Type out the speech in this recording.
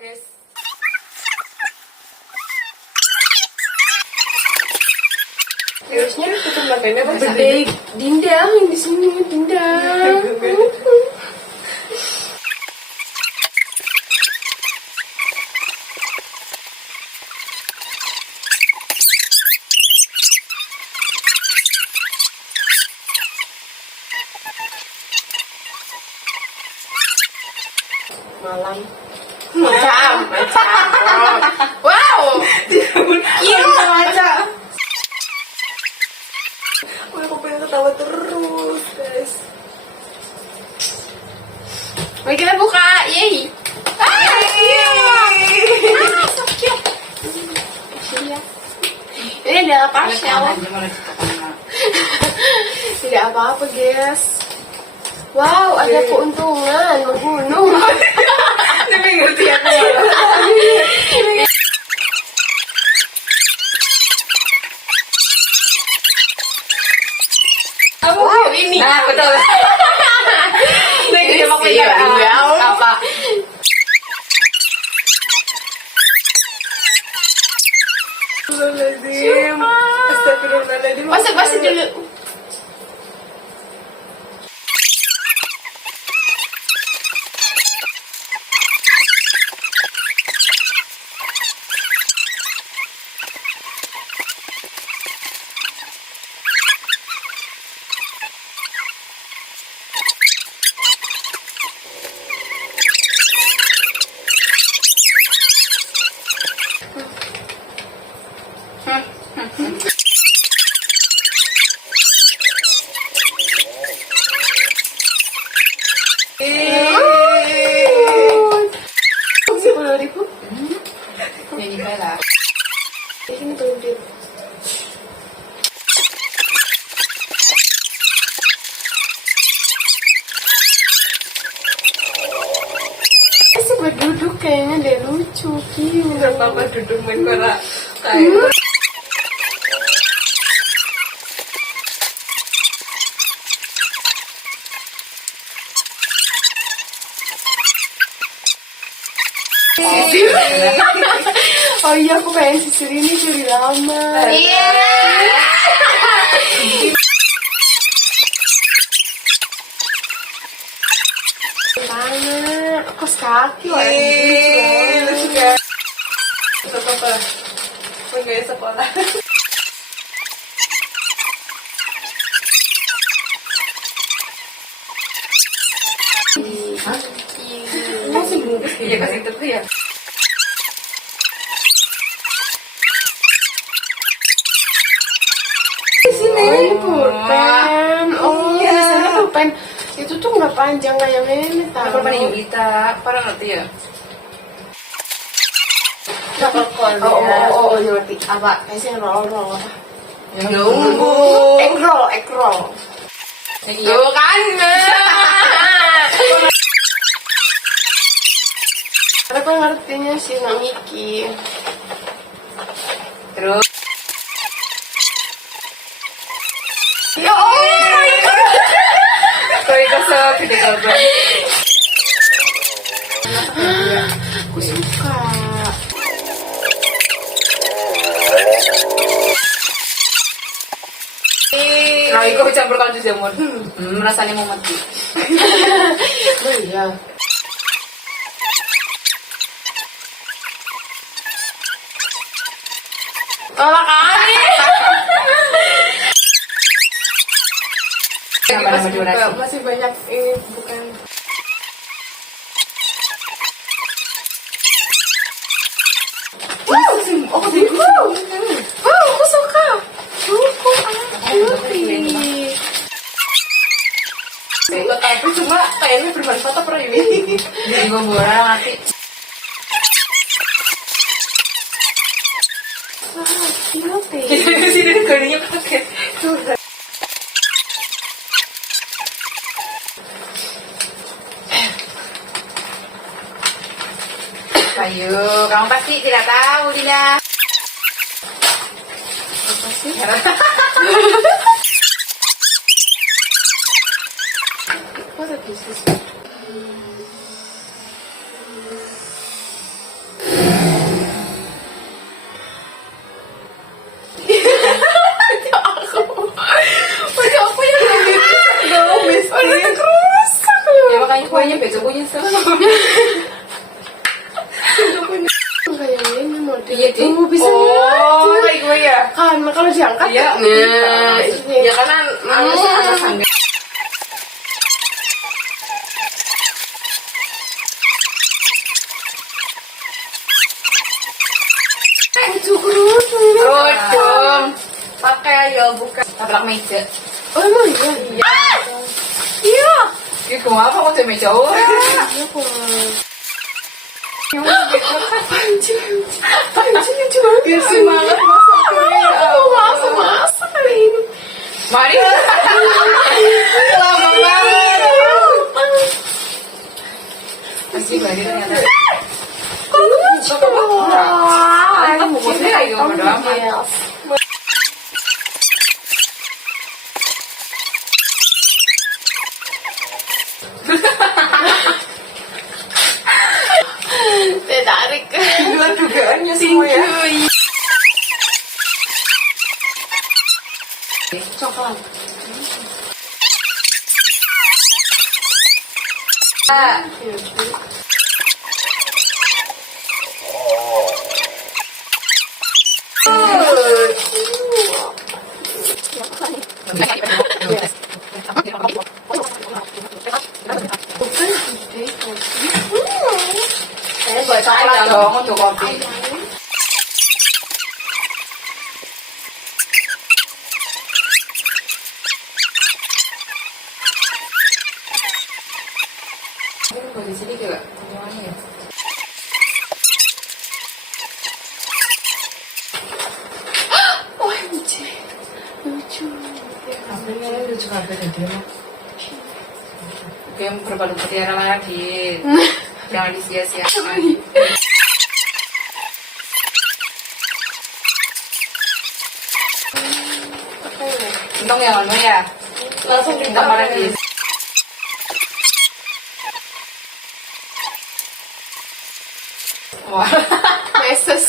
guys. Harusnya tutup matanya apa Berdek Dinda yang di sini, Dinda. malam. Macam. Wow. Iya, macam. Aku pengen ketawa terus, guys. Mari kita buka, yeay. Ini adalah parcel. Tidak apa-apa, guys. Wow, ada keuntungan membunuh. Tapi ngerti aku. Wow, ini. Nah, betul. Lagi dia pakai apa? Astagfirullahaladzim. Astagfirullahaladzim. Masuk dulu. Nyanyi Bella. Ini tuh dia. Masih berduduk kayaknya deh, lucu, cute. Gak apa-apa duduk main korak kayak. Oh iya, aku pengen sisir ini dari lama. Iya. Banget, kos kaki wah. Lucu kan? Apa-apa. Pengen sekolah. Masih bungkus ya kasih itu ya. Di sini pulpen. Oh iya, di sana pulpen. Itu tuh nggak panjang kayak ini tahu. Apa pada Yulita? Parang ngerti ya? Oh, ngerti. Apa? Kayaknya roll. Yang nunggu. Egg roll. Tuh kan. Karena gue ngertinya sih nggak mikir. Terus. Ya Allah. Kau itu segede kalbar. Aku suka. Nah, itu campur kaldu jamur. Rasanya mau mati. Oh iya. Tolak kali. Masih banyak ini bukan. Wow, aku suka. Tapi cuma kayaknya bermanfaat apa ini? Jadi gue borang nanti. Sini goninya pakai. Ayo, kamu pasti tidak tahu, tidak. Apa sih? What a piece. nyesel. Kayak ini model. Iya, Di. Oh, bisa Oh, ngeliat. kayak gue ya. Kan kalau diangkat. Iya, Nah, ya karena manusia atasan. Kerudung. Pakai ayo bukan tabrak meja. Oh emang iya. Iya. Ini kenapa kok saya meja orang? Iya kok. Pancing cuma Ya semangat masaknya. masak kali ini. Mari. Lama banget. Masih bari ternyata. Aku bungkusnya kayak gimana amat. Tarik. Gila dugaannya semua ya. Coklat. Saya buat coklat dong untuk kopi. Ini di sini juga semuanya ya. OMG. Lucu. Hampirnya lucu banget ya dia. Oke, berbaloi mutiara lagi. Jangan disia-siakan. Untung yang anu ya. Langsung Tambah lagi. Wah. Meses